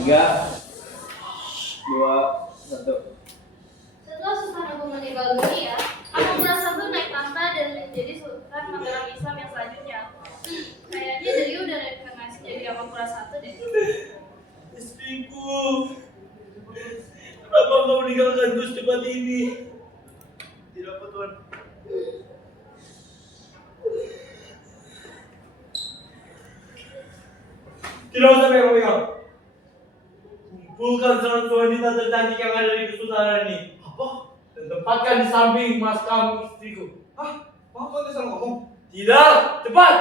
Tiga, dua, satu. Setelah Sultan Agung meninggal dunia, Anugerah I naik tahta dan menjadi Sultan Mataram Islam yang selanjutnya. Kayaknya dari udah reinkarnasi jadi Anugerah I deh. Istriku, kenapa kau meninggalkanku secepat ini? Tidak apa Tuhan. Tidak usah pegang-pegang. Kumpulkan seluruh wanita tercantik yang ada di kesultanan ini. Apa? Dan tempatkan di samping mas kamu istriku. Hah? Kau udah salah ngomong? Tidak, cepat!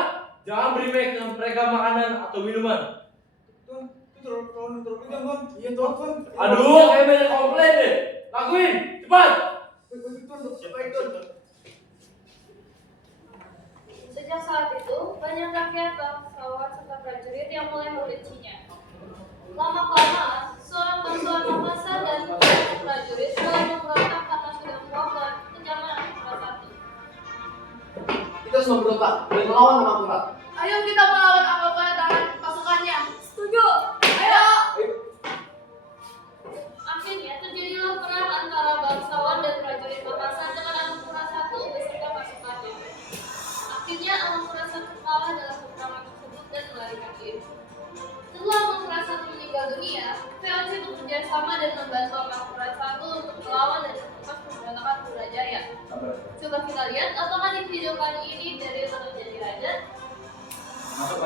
Jangan beri mereka makanan atau minuman. Tuan, itu terlalu pegang, Tuan. Iya, Tuan. Aduh, kayak banyak komplain deh. Lakuin, cepat! Tuan, Baik, Tuan. Sejak saat itu, banyak rakyat, bangsawan, serta prajurit yang mulai membencinya. Lama-kelamaan, seorang bangsawan Makassar dan prajurit mulai memberontak karena sudah muak dan kejangan Anugerah I. Kita semua berontak dan melawan Anugerah. Ayo kita melawan Anugerah dengan pasukannya. Setuju. Ayo. Akhirnya terjadilah perang antara bangsawan dan prajurit Makassar dengan Anugerah I beserta pasukannya. Akhirnya Anugerah I kalah dalam peperangan tersebut dan melarikan diri. Setelah Anugerah I meninggal dunia, VOC bekerja sama dan membantu Anugerah I untuk melawan dan menumpas pemberontakan Putrajaya. Coba kita lihat apakah di kehidupan ini dari untuk jadi raja. Masuk.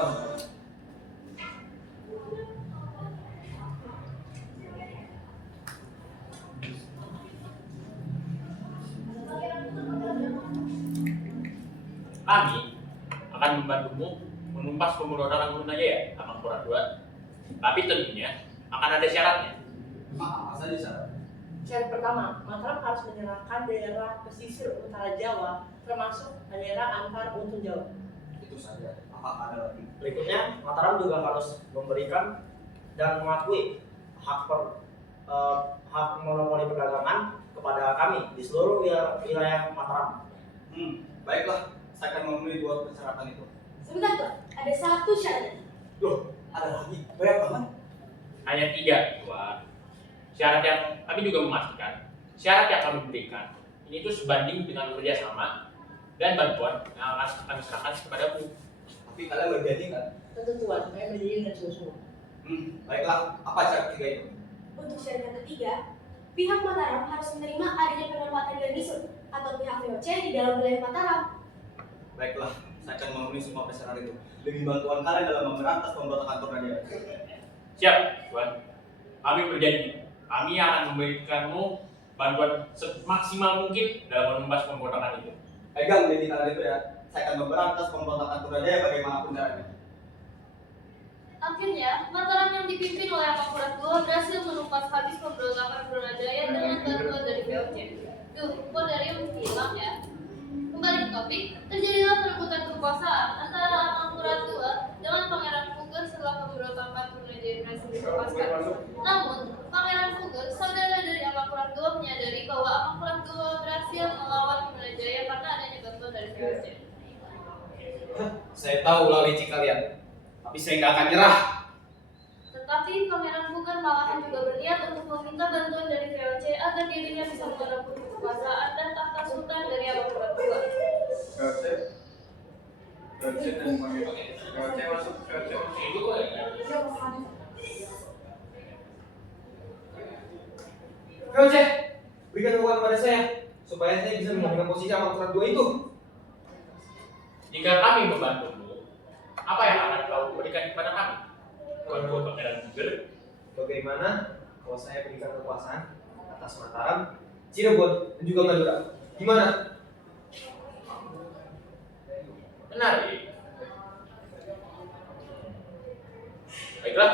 Kami akan membantumu menumpas pemberontakan Putrajaya, Anugerah II. Tapi tentunya akan ada syaratnya. Apa saja syarat? Syarat pertama, Mataram harus menyerahkan daerah pesisir utara Jawa, termasuk daerah antar unsur Jawa. Itu saja. Apakah ada lagi? Berikutnya, Mataram juga harus memberikan dan mengakui hak monopoli perdagangan kepada kami di seluruh wilayah Mataram. Baiklah. Saya akan memenuhi dua persyaratan itu. Sebentar Tuan, ada satu syarat. Loh, ada lagi. Banyak banget. Hanya 3, Tuan. Syarat yang kami juga memastikan, syarat yang kami berikan ini itu sebanding dengan kerjasama dan bantuan yang akan kami serahkan kepadamu. Tapi kalian berjanji kan? Tentu Tuan, saya berdiri dengan sungguh-sungguh. Baiklah. Apa syarat ketiga itu? Untuk syarat yang ketiga, pihak Mataram harus menerima adanya penempatan garnison atau pihak VOC di dalam wilayah Mataram. Baiklah. Saya akan memenuhi semua persyaratan itu. Demi bantuan kalian dalam memberantas pemberontakan Putrajaya. Siap, Tuan. Kami berjanji, kami akan memberikanmu bantuan semaksimal mungkin dalam menumpas pemberontakan itu. Pegang janji kalian itu ya. Saya akan memberantas pemberontakan Putrajaya bagaimanapun caranya. Akhirnya, Mataram yang dipimpin oleh Anugerah II berhasil menumpas habis pemberontakan Putrajaya dengan bantuan dari VOC. Duh, kok dari hilang ya? Kembali ke topik, terjadilah perebutan kekuasaan antara Anugerah II dengan Pangeran Puger setelah pemberontakan Putrajaya berhasil dilepaskan. Namun, Pangeran Puger, saudara dari Anugerah II, menyadari bahwa Anugerah II berhasil melawan Putrajaya karena adanya bantuan dari VOC. Saya tahu licik kalian, tapi saya nggak akan nyerah. Tetapi Pangeran Puger malahan juga berniat untuk meminta bantuan dari VOC agar dirinya bisa merebut kekuasaan dan tahta sultan dari Anugerah II. VOC dan Pangeran. VOC masuk. VOC, berikan dukungan kepada saya supaya saya bisa menggantikan posisi Anugerah II itu. Jika kami membantumu, apa yang akan kau berikan kepada kami? Tuan Pangeran Puger. Bagaimana kalau saya berikan kekuasaan atas Mataram, Cirebon, dan juga Madura? Gimana? Menarik. Baiklah,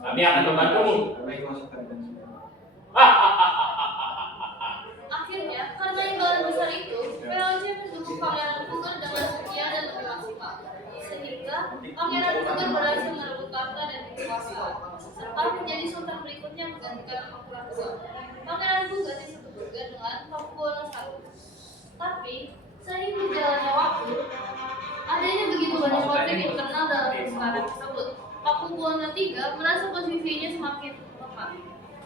kami akan membantumu. Baik, masukkan. Akhirnya, karena imbalan besar itu, VOC mendukung Pangeran Puger dengan setia dan lebih maksimal. Sehingga Pangeran Puger berhasil merebut tahta dan kekuasaan, serta menjadi sultan berikutnya menggantikan Anugerah II. Pangeran Puger disebut juga dengan Pakubuwono I. Tapi, seiring berjalannya waktu, adanya begitu banyak konflik internal dalam perseratan tersebut. Pakubuwono III merasa posisinya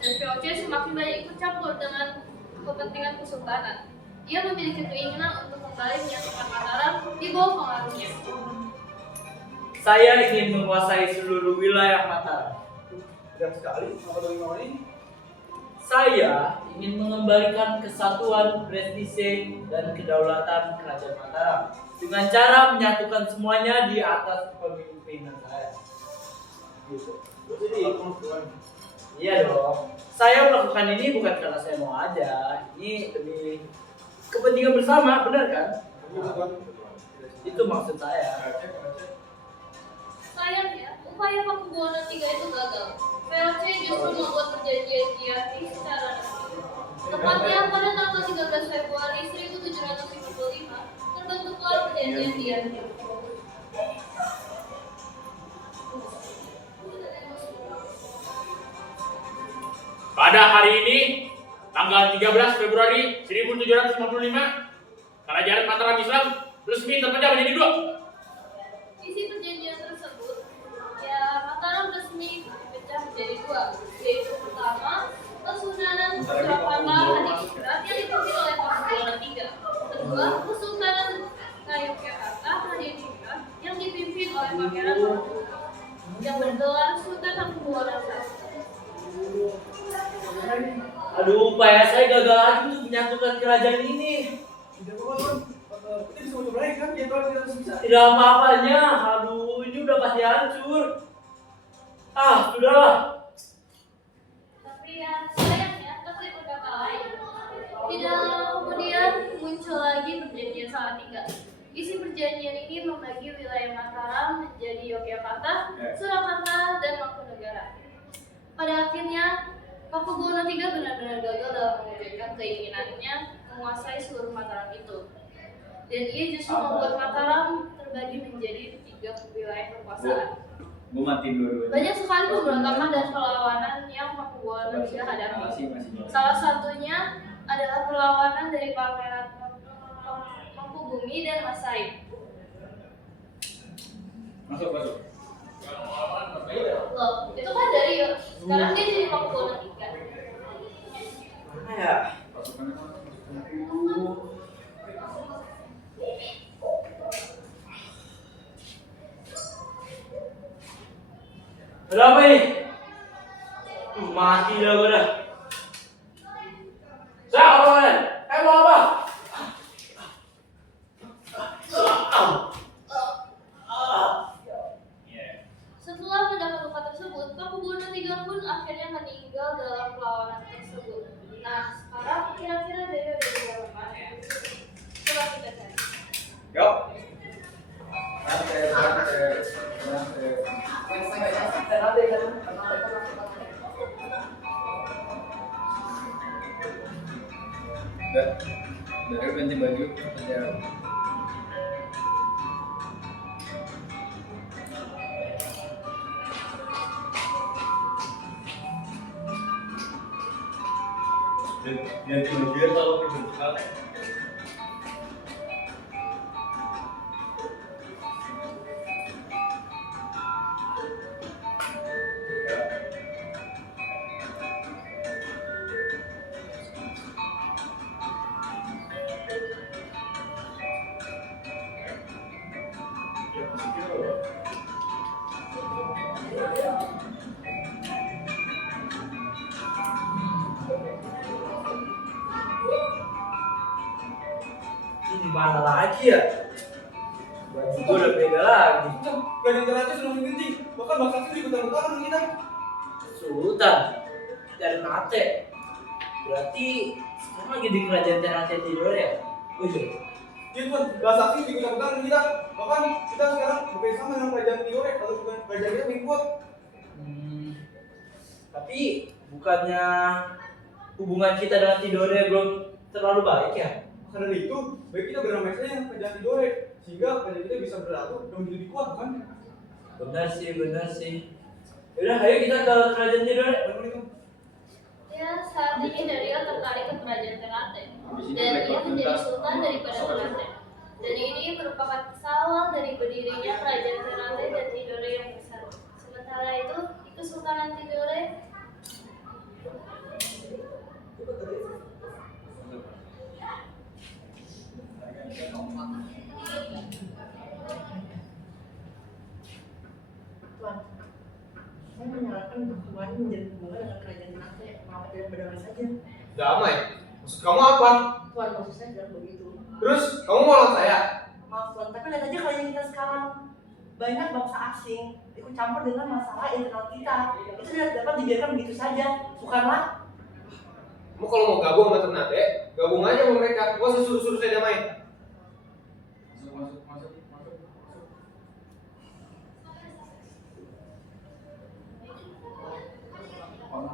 dan VOC semakin banyak ikut campur dengan kepentingan kesultanan. Ia memiliki keinginan untuk kembali menyatukan Mataram di bawah pengaruhnya. Saya ingin menguasai seluruh wilayah Mataram. Berat sekali, apa ini? Saya ingin mengembalikan kesatuan, prestise, dan kedaulatan Kerajaan Mataram dengan cara menyatukan semuanya di atas kepemimpinan saya. Gitu. Jadi, Iya dong. Saya melakukan ini bukan karena saya mau aja. Ini demi kepentingan bersama, benar kan? Itu maksud saya. Sayangnya, upaya Pakubuwono III itu gagal. VOC justru membuat perjanjian Giyanti secara resmi. Tepatnya pada tanggal 13 Februari 1755, terbentuklah perjanjian Giyanti. Pada hari ini, tanggal 13 Februari 1755, Kerajaan Mataram Islam resmi terpecah menjadi dua. Isi perjanjian tersebut, ya Mataram resmi dipecah menjadi dua, yaitu pertama, Kesultanan Surakarta Hadiningrat yang dipimpin oleh Pakubuwono III. Kedua, Kesultanan Ngayogyakarta Hadiningrat yang dipimpin oleh Pangeran yang bergelar Sultan Hamengkubuwono I. Aduh, upaya saya gagal lagi untuk menyatukan kerajaan ini. tidak apa-apa, kita bisa coba lagi kan? Ya, kalau kita bisa. Tidak apa-apanya. Aduh, ini udah pasti hancur. Sudahlah. Tapi ya sayangnya tertib berkata lain. Tidak lama kemudian muncul lagi perjanjian Salatiga. Isi perjanjian ini membagi wilayah Mataram menjadi Yogyakarta, Surakarta, dan Mangkunegaran. Pada akhirnya, Pakubuwono III benar-benar gagal dalam mewujudkan keinginannya menguasai seluruh Mataram itu. Dan ia justru membuat Mataram terbagi menjadi 3 wilayah kekuasaan. Gue matiin dua-duanya. Banyak sekali pemberontakan dan perlawanan yang Pakubuwono III hadapi. Masih. Salah satunya adalah perlawanan dari Pangeran Mangkubumi dan Masai. Masuk. Loh, itu kan dari Yo. Sekarang dia jadi Pakubuwono III. Mana ya? Ada apa ini? Mati dah gue dah. Siapa kalian? Mau apa? Setelah mendapat luka tersebut, Pakubuwono III pun akhirnya meninggal dalam perlawanan tersebut. Nah, sekarang kira-kira dia ada di mana ya? Coba kita cari. Yuk. Udah ganti baju. Ganti baju kalau kita Ini mana lagi ya? Baju gue udah beda lagi. Gak ada interaksi sebelum ganti. Bahkan Bang Sakti juga terbuka kita. Sultan dari Ternate. Berarti sekarang lagi di kerajaan Ternate tidur ya? Oh iya. Iya tuan, Bang Sakti juga terbuka kita. Bahkan kita sekarang bekerjasama dengan kerajaan Tidore atau bukan kerajaan kita yang kuat. Tapi bukannya hubungan kita dengan Tidore belum terlalu baik ya? Karena dari itu, baik kita berdamai saja dengan kerajaan Tidore sehingga kerajaan kita bisa berlaku dan menjadi lebih kuat, kan? Benar sih. Yaudah, ayo kita ke kerajaan Tidore. Ya, saat ini Dario tertarik ke kerajaan Ternate dan ia menjadi sultan daripada Ternate. Dan ini merupakan awal dari berdirinya kerajaan Ternate dan Tidore yang besar. Sementara itu, di Kesultanan Tidore Tuan, saya menyarankan untuk Tuan menjalin hubungan dengan kerajaan Ternate, maaf dan berdamai saja. Damai? Maksud kamu apa? Tuan, maksud saya tidak begitu. Terus kamu mau lawan saya? Maaf Tuan, tapi lihat aja kerajaan kita sekarang. Banyak bangsa asing ikut campur dengan masalah internal kita. Itu tidak dapat dibiarkan begitu saja, bukanlah? Kamu kalau mau gabung sama Ternate, gabung aja sama mereka. Gak usah suruh-suruh saya damai.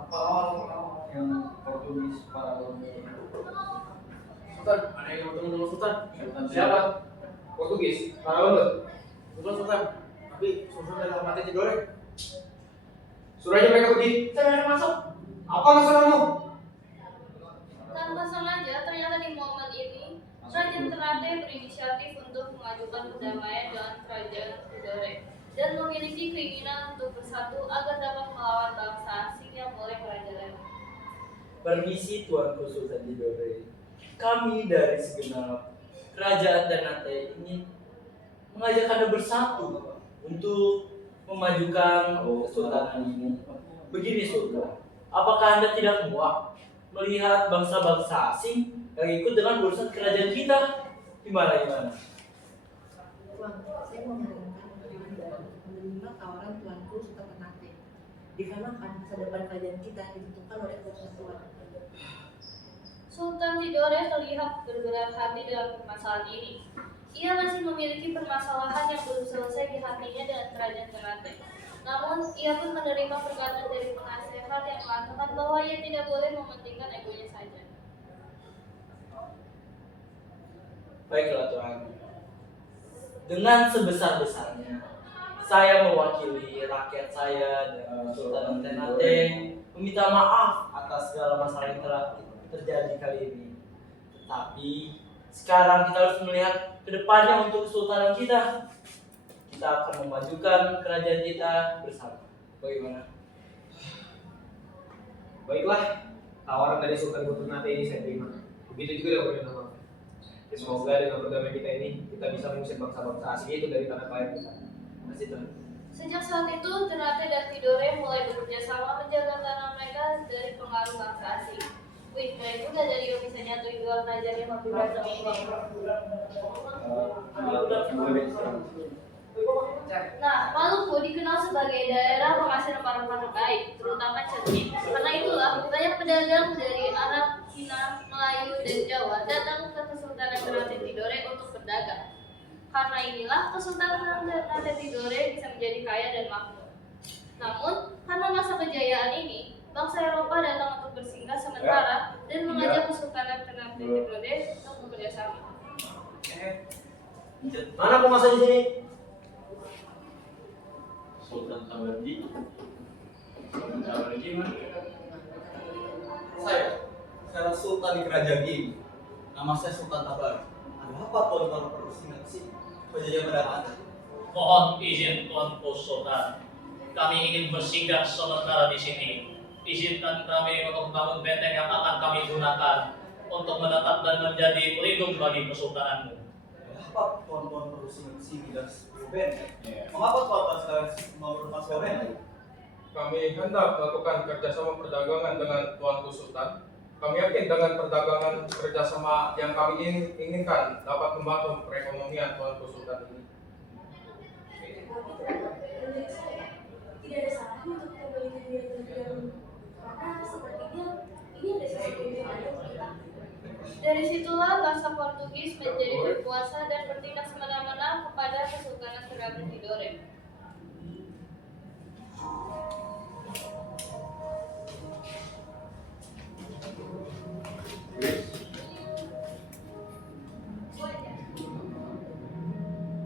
Pengawal yang Portugis para Sultan, ada yang bertemu dengan Sultan. Siapa? Portugis? Para lembut? Bukan Sultan, tapi Sultan dalam mati Tidore. Suruh aja mereka pergi. Saya masuk. Apa masalahmu? Tanpa sengaja, ternyata di momen ini, Kerajaan Ternate berinisiatif untuk mengajukan perdamaian dengan Kerajaan Tidore dan memiliki keinginan untuk bersatu agar dapat melawan bangsa asing yang mulai merajalela. Permisi Tuanku Sultan Tidore. Kami dari segenap kerajaan Ternate ingin mengajak Anda bersatu untuk memajukan kesultanan ini. Begini Sultan, apakah Anda tidak muak melihat bangsa-bangsa asing yang ikut dengan urusan kerajaan kita? Gimana? Tuan, saya mau menyarankan Anda menerima tawaran Tuanku Sultan Ternate. Dikarenakan masa depan kerajaan kita ditentukan oleh keputusan Tuan. Sultan Tidore terlihat berberat hati dalam permasalahan ini. Ia masih memiliki permasalahan yang belum selesai di hatinya dengan Kerajaan Ternate. Namun, ia pun menerima perkataan dari penasehat yang mengatakan bahwa ia tidak boleh mementingkan egonya saja. Baiklah Tuan. Dengan sebesar-besarnya, saya mewakili rakyat saya dan Sultan Ternate meminta maaf atas segala masalah yang telah terjadi kali ini. Tetapi sekarang kita harus melihat ke depannya untuk kesultanan kita. Kita akan memajukan kerajaan kita bersama. Bagaimana? Baiklah, tawaran dari Sultan Ternate ini saya terima. Begitu juga dengan perintah. Semoga dengan perdamaian kita ini kita bisa mengusir bangsa-bangsa asing itu dari tanah air kita. Terima kasih Tuan. Sejak saat itu, Ternate dan Tidore mulai bekerja sama menjaga tanah mereka dari pengaruh bangsa asing. Wih, keren juga dari yang bisa nyatuin dua kerajaan yang lebih beragam ini. Nah, Maluku dikenal sebagai daerah penghasil rempah-rempah terbaik, terutama cengkeh. Karena itulah, banyak pedagang dari Arab, Cina, Melayu, dan Jawa datang ke Kesultanan Ternate Tidore untuk berdagang. Karena inilah, Kesultanan Ternate Tidore bisa menjadi kaya dan makmur. Namun, karena masa kejayaan ini, bangsa Eropa datang untuk bersinggah sementara dan mengajak Kesultanan Ternate Tidore untuk bekerja sama. Mana penguasa di sini? Sultan Tabarji. Sultan Tabarji mana? Saya Sultan di Kerajaan ini. Nama saya Sultan Tabar. Ada apa tuan-tuan perlu singgah ke sini? Penjajah mendarat. Mohon izin Tuanku Sultan. Kami ingin bersinggah sementara di sini. Izinkan kami untuk membangun benteng yang akan kami gunakan untuk menetap dan menjadi pelindung bagi kesultananmu. Apa tuan-tuan perlu singgah ke sini dan benteng? Mengapa tuan-tuan sekarang mau berlepas ke benteng? Kami hendak melakukan kerjasama perdagangan dengan Tuanku Sultan. Kami yakin dengan perdagangan kerjasama yang kami inginkan dapat membantu perekonomian Tuanku Sultan ini. Menurut saya, tidak ada salahnya untuk kita memiliki dunia terbilang karena sepertinya ini ada sesuatu yang ada untuk kita. Dari situlah bangsa Portugis menjadi berkuasa dan bertindak semena-mena kepada Kesultanan Ternate Tidore.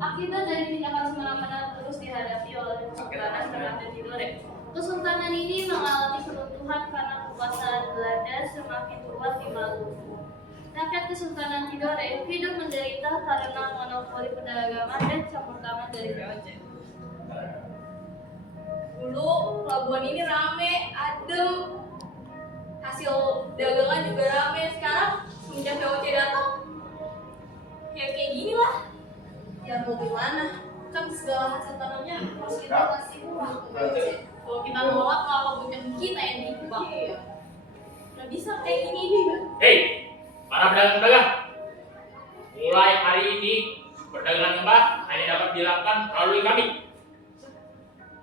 Akibat dari tindakan semena-mena terus dihadapi oleh Kesultanan Ternate Tidore. Kesultanan ini mengalami keruntuhan karena kekuasaan Belanda semakin kuat di Maluku. Rakyat Kesultanan Tidore hidup menderita karena monopoli perdagangan dan campur tangan dari VOC. Dulu pelabuhan ini rame, adem. kayak gini lah. Ya mau gimana? Kan segala hasil tanamnya harus kita kasih uang ke BOC. Kalau kita nolak malah bukan kita yang diubah. Iya. Nggak bisa kayak gini juga. Hei, para pedagang-pedagang, mulai hari ini perdagangan Mbak hanya dapat dilakukan melalui kami.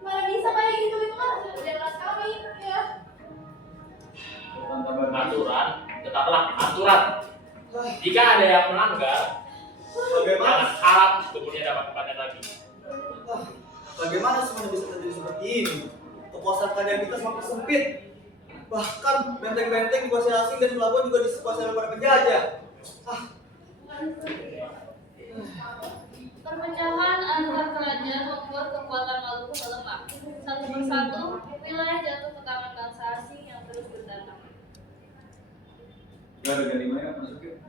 Mana bisa kayak gitu, itu kan hasil kerja keras kami ya. Aturan, tetaplah aturan. Jika ada yang melanggar, Bagaimana? jangan harap kemudian dapat dipanen lagi. Bagaimana semuanya bisa terjadi seperti ini? Kekuasaan keadaan kita semakin sempit. Bahkan benteng-benteng dikuasai asing dan pelabuhan juga dikuasai oleh para penjajah. Perpecahan antar kerajaan membuat kekuatan Maluku melemah. Satu persatu, wilayah jatuh ke tangan bangsa asing yang terus berdatang. Gak ada dari mana masukin?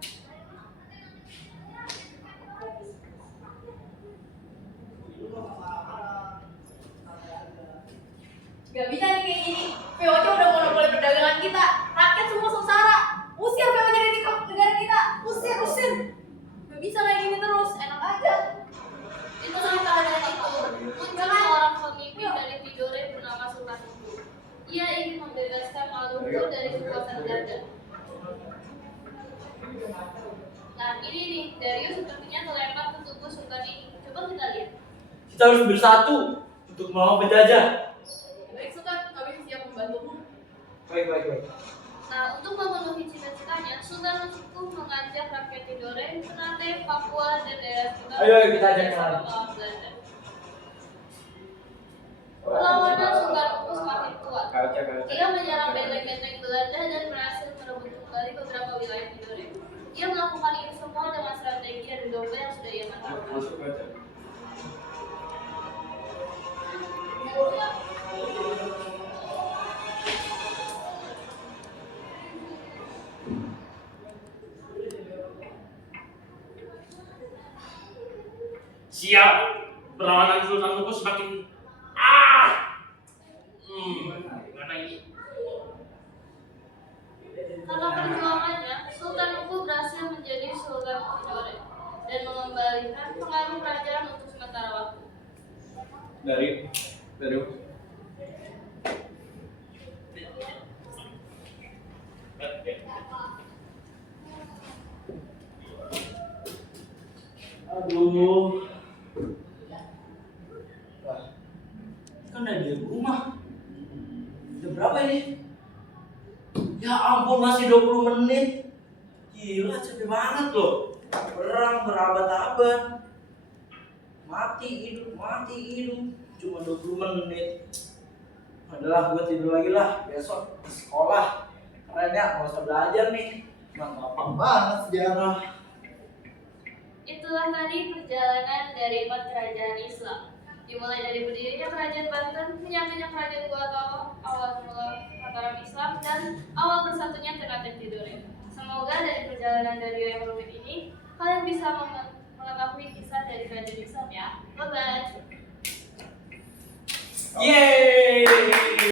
Gak bisa nih kayak gini. VOC udah monopoli perdagangan kita. Rakyat semua sengsara. Usir VOC dari negara kita. Usir, usir. Gak bisa kayak gini terus. Enak aja. Itu saat keadaan itu, muncul seorang pemimpin dari Tidore bernama Sultan Huku. Ia ingin membebaskan Maluku dari kekuasaan Belanda. Nah ini nih, Darius sepertinya terlempar ke tubuh Sultan ini. Coba kita lihat. Kita harus bersatu untuk melawan penjajah. Baik Sultan, kami siap membantumu. Baik. Nah, untuk memenuhi cita-citanya, Sultan Huku mengajak rakyat Tidore, Ternate, Papua, dan daerah sekitar Ayo, kita ajak bersama sekarang. melawan Belanda. Perlawanan Sultan Huku semakin kuat. Ia menyerang benteng-benteng Belanda dan berhasil merebut kembali beberapa wilayah Tidore. Ia melakukan ini semua dengan strategi dan domba yang sudah ia mantapkan. Masuk aja. Siap, perlawanan Sultan Huku semakin gimana ini? Karena perjuangannya, Sultan Huku berhasil menjadi Sultan Tidore dan mengembalikan pengaruh kerajaan untuk sementara waktu. Dari Aduh. Wah, kan ada di rumah. Jam berapa ini? Ya ampun, masih 20 menit. Gila, capek banget loh. Perang berabad-abad. Mati hidup. Cuma 20 menit. Adalah gue tidur lagi lah. Besok di sekolah. Keren ya, nggak usah belajar nih. Gampang banget sejarah. Itulah tadi perjalanan dari 4 kerajaan Islam. Dimulai dari berdirinya kerajaan Banten, menyatunya kerajaan Gua Tawang, awal mula Mataram Islam, dan awal bersatunya Ternate Tidore. Semoga dari perjalanan dari yang rumit ini, kalian bisa mengetahui kisah dari kerajaan Islam ya. Bye-bye. Yeay!